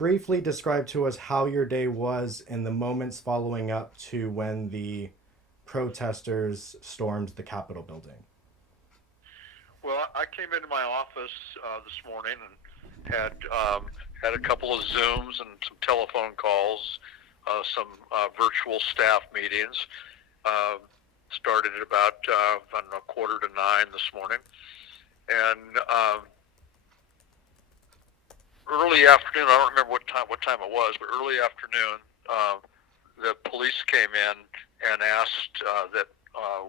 briefly describe to us how your day was in the moments following up to when the protesters stormed the Capitol building? Well, I came into my office this morning and had a couple of Zooms and some telephone calls, some virtual staff meetings. Uh, Started at about I don't know 8:45 this morning, and early afternoon. I don't remember what time it was, but early afternoon, the police came in and asked that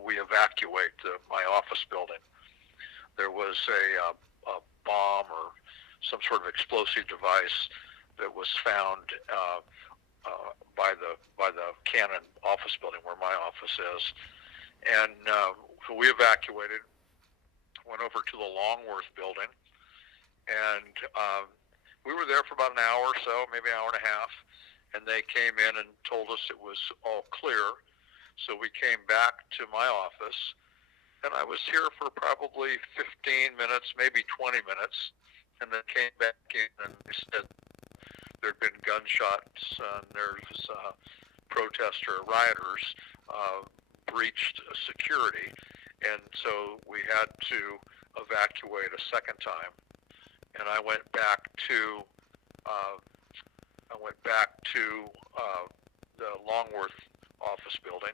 we evacuate my office building. There was a bomb or some sort of explosive device that was found by the Cannon office building where my office is, and so we evacuated, went over to the Longworth building, and we were there for about an hour or so, maybe an hour and a half, and they came in and told us it was all clear. So we came back to my office, and I was here for probably 15 minutes, maybe 20 minutes, and then came back in and they said there'd been gunshots and there's protester rioters breached security, and so we had to evacuate a second time. And I went back to the Longworth office building,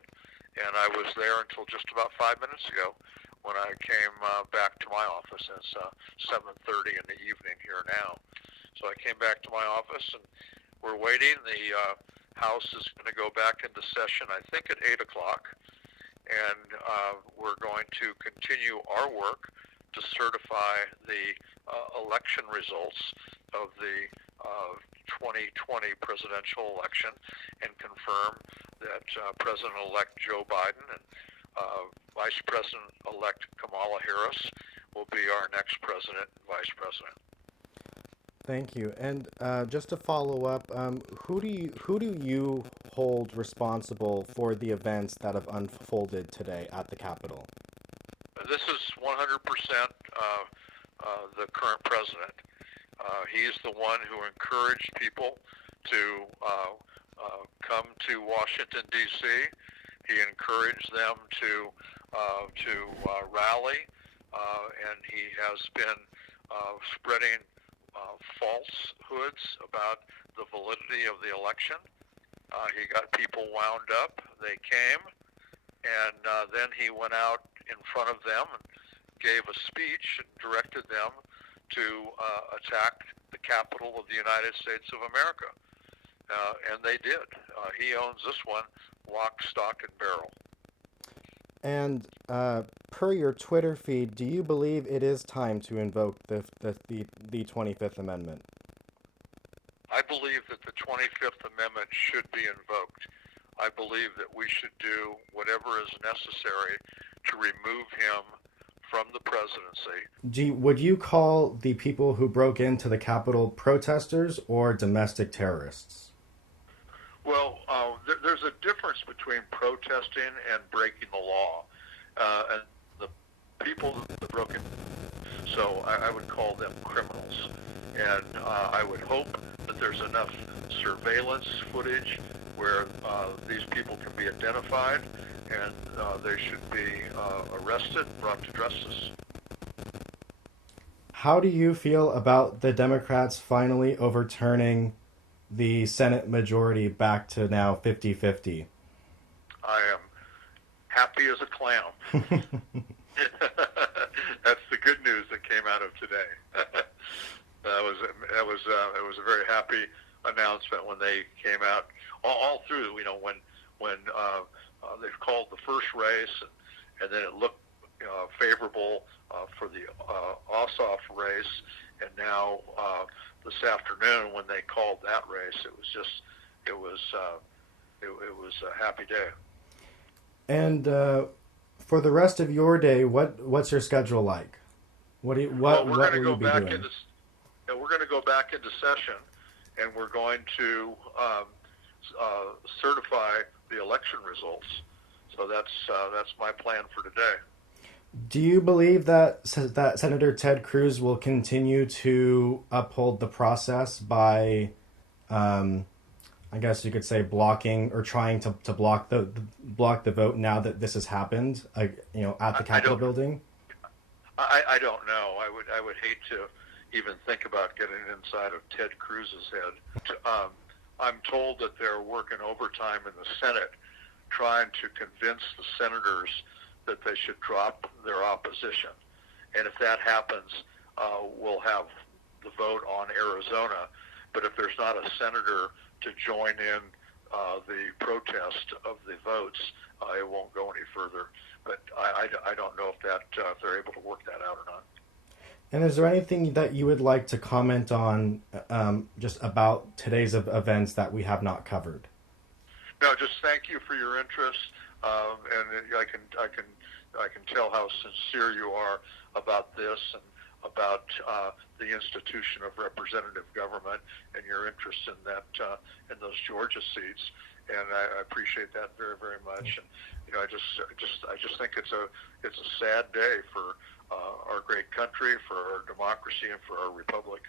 and I was there until just about 5 minutes ago when I came back to my office. And it's 7:30 in the evening here now. So I came back to my office, and we're waiting. The House is going to go back into session, I think, at 8 o'clock, and we're going to continue our work to certify the election results of the 2020 presidential election and confirm that President-elect Joe Biden and Vice President-elect Kamala Harris will be our next president and vice president. Thank you. And just to follow up, who do you hold responsible for the events that have unfolded today at the Capitol? This is 100% the current president. He's the one who encouraged people to come to Washington, D.C. He encouraged them to rally, and he has been spreading falsehoods about the validity of the election. He got people wound up. They came, and then he went out in front of them and gave a speech and directed them to attack the Capitol of the United States of America. And they did. He owns this one lock, stock, and barrel. And per your Twitter feed, do you believe it is time to invoke the 25th Amendment? I believe that the 25th Amendment should be invoked. I believe that we should do whatever is necessary to remove him from the presidency. Would you call the people who broke into the Capitol protesters or domestic terrorists? Well, there's a difference between protesting and breaking the law. And the people that broke in, so I would call them criminals. And I would hope that there's enough surveillance footage where these people can be identified, and they should be arrested and brought to justice. How do you feel about the Democrats finally overturning the Senate majority back to now 50-50? I am happy as a clown. That's the good news that came out of today. It was a very happy announcement when they came out all through. When they've called the first race, and then it looked favorable for the Ossoff race, and now this afternoon when they called that race, it was a happy day. And for the rest of your day, what's your schedule like? What will you be doing? We're going to go back into session, and we're going to certify the election results. So that's my plan for today. Do you believe that Senator Ted Cruz will continue to uphold the process by I guess you could say blocking or trying to block the vote now that this has happened, at the Capitol building? I don't know. I would hate to even think about getting inside of Ted Cruz's head. I'm told that they're working overtime in the Senate trying to convince the senators that they should drop their opposition. And if that happens, we'll have the vote on Arizona. But if there's not a senator to join in the protest of the votes, it won't go any further. But I don't know if they're able to work that out or not. And is there anything that you would like to comment on just about today's events that we have not covered? No, just thank you for your interest, and I can tell how sincere you are about this and about the institution of representative government and your interest in that in those Georgia seats, and I appreciate that very, very much. And I just think it's a sad day for our great country, for our democracy, and for our republic.